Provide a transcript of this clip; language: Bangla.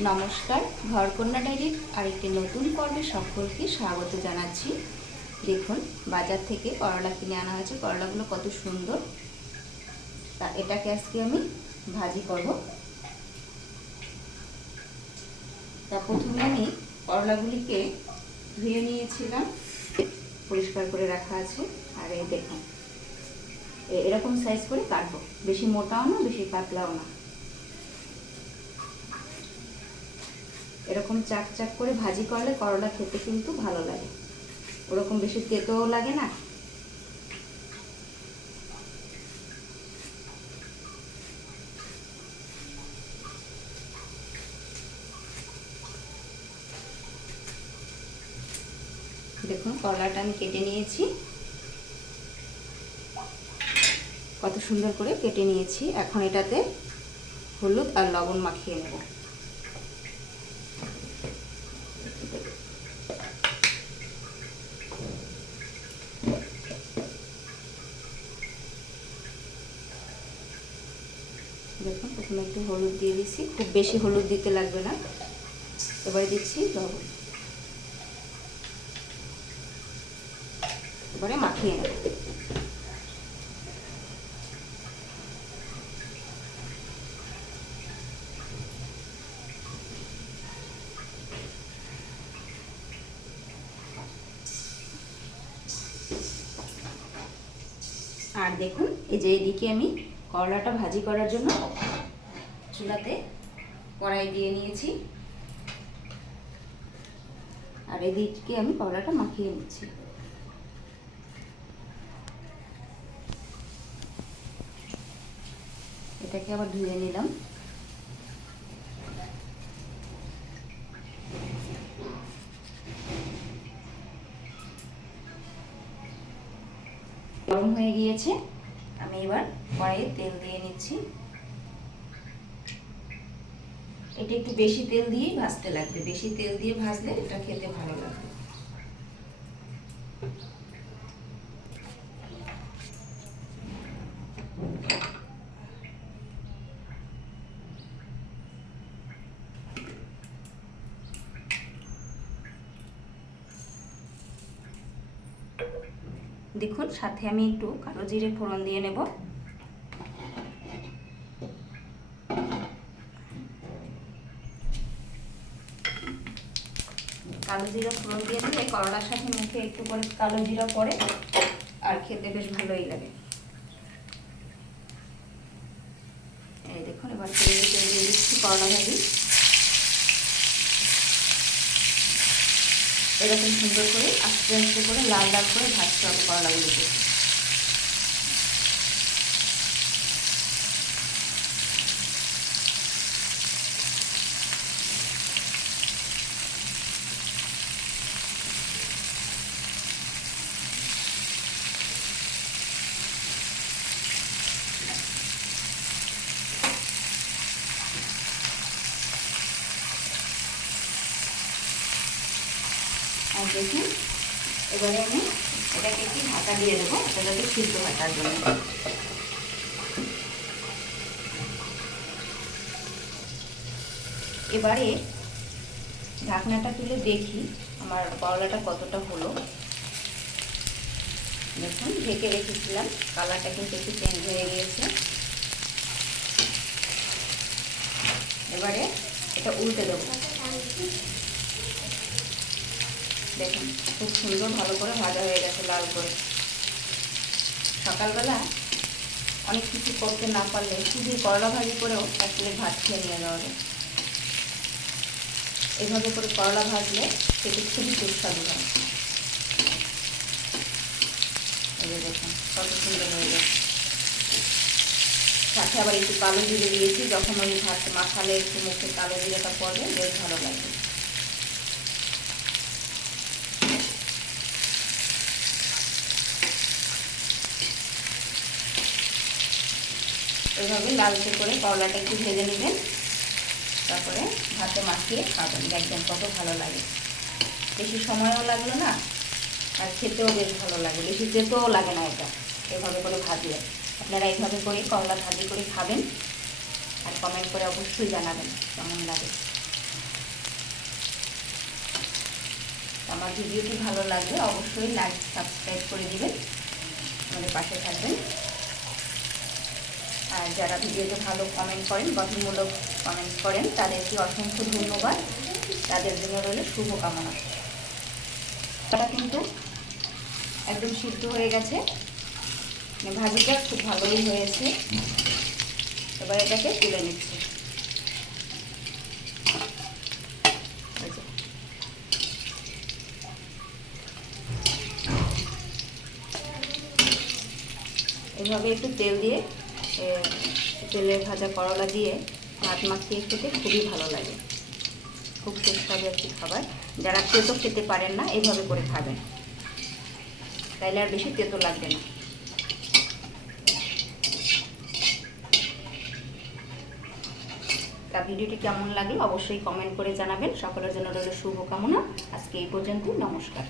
নমস্কার, ঘরকন্যা ডায়েরির আরেকটি নতুন পর্বে সকলকে স্বাগত জানাচ্ছি। দেখুন, বাজার থেকে করলা কিনে আনা হয়েছে। করলাগুলো কত সুন্দর। তা এটাকে আজকে আমি ভাজি করব। তা প্রথমে আমি করলাগুলিকে ধুয়ে নিয়েছিলাম। পরিষ্কার করে রাখা আছে। আর এই দেখুন এরকম সাইজ করে কাটবো। বেশি মোটাও না, বেশি পাতলাও না। এরকম চাক চাক করে ভাজি করলে করলা খেতে কিন্তু ভালো লাগে। ওরকম বেশি তেতোও লাগে না। দেখুন, করলাটা আমি কেটে নিয়েছি। কত সুন্দর করে কেটে নিয়েছি। এখন এটাতে হলুদ আর লবণ মাখিয়ে নেব। দেখুন, প্রথমে একটু হলুদ দিয়ে দিচ্ছি খুব বেশি হলুদ দিতে লাগবে না। এবারে দিচ্ছি লবণ। এবারে মাখিয়ে নেব। আর দেখুন, এই যে এদিকে আমি করলাটা ভাজি করার জন্য চুলাতে কড়াই দিয়ে নিয়েছি। আর এদিকে আমি করলাটা মাখিয়ে নিচ্ছি। এটাকে আবার ধুয়ে নিলাম। গরম হয়ে গিয়েছে। আমি এবার কড়াইয়ে তেল দিয়ে নিচ্ছি। এটা একটু বেশি তেল দিয়েই ভাজতে লাগবে। বেশি তেল দিয়ে ভাজলে এটা খেতে ভালো লাগবে। দেখুন, সাথে আমি একটু কালো জিরে ফোড়ন দিয়ে নেব। কালো জিরা ফোড়ন দিয়ে দিলে করলার সাথে মুখে একটু করে কালো জিরা পড়ে আর খেতে বেশ ভালোই লাগে। এই দেখুন, এবার তেল দিয়ে দিচ্ছি করলা ভাজি। এরকম সুন্দর করে আস্তে আস্তে করে লাল লাল করে ভাজতে হবে করলাগুলোকে। আর দেখুন। এবারে আমি এটাকে একটু ঢাকা দিয়ে দেবো এটা যাতে সিদ্ধ তার জন্য। এবারে ঢাকনাটা তুলে দেখি আমার করলাটা কতটা হলো। দেখুন, ঢেকে রেখেছিলাম, কালারটা কিন্তু একটু চেঞ্জ হয়ে গিয়েছে। এবারে এটা উল্টে দেবো। দেখুন, খুব সুন্দর ভালো করে ভাজা হয়ে গেছে লাল করে। সকালবেলা অনেক কিছু করতে না পারলে শুধু করলা ভাজি করেও এক প্লেট ভাত খেয়ে নিয়ে যাওয়া যায়। এভাবে করে করলা ভাজলে সেটি খুবই সুস্বাদু হয়। দেখুন, কত সুন্দর হয়ে গেছে। সাথে আবার একটু কালো জিরে দিয়েছি, যখন ওই ভাত মাখালে একটু মুখে কালো জিরেটা পড়বে, বেশ ভালো লাগবে। এভাবে লালচে করে করলাটা একটু ভেজে নেবেন। তারপরে ভাতে মাখিয়ে খাবেন। দেখবেন কত ভালো লাগে। বেশি সময়ও লাগল না, আর খেতেও বেশ ভালো লাগে। বেশি যেতেও লাগে না এটা, এভাবে করে ভাজলে। আপনারা এইভাবে করে করলা ভাজি করে খাবেন। আর কমেন্ট করে অবশ্যই জানাবেন কেমন লাগে। আমার ভিডিওটি ভালো লাগলে অবশ্যই লাইক সাবস্ক্রাইব করে দিবেন। আমাদের পাশে থাকবেন। আর যারা ভিডিওতে ভালো কমেন্ট করেন, গঠনমূলক কমেন্ট করেন, তাদেরকে অসংখ্য ধন্যবাদ। তাদের জন্য রইল শুভকামনা। তারা কিন্তু একদম সিদ্ধ হয়ে গেছে। মানে ভাজিটা খুব ভালোই হয়েছে। এবার এটাকে তুলে নিচ্ছি। এইভাবে একটু তেল দিয়ে এ, তেলের ভাজা করলা দিয়ে ভাত মাখিয়ে খেতে খুবই ভালো লাগে। খুব সুস্বাদু একটি খাবার। যারা তেতো খেতে পারেন না এইভাবে করে খাবেন। তাইলে আর বেশি তেতো লাগবে না। তা ভিডিওটি কেমন লাগল অবশ্যই কমেন্ট করে জানাবেন। সকলের জন্য রইল শুভকামনা। আজকে এই পর্যন্ত নমস্কার।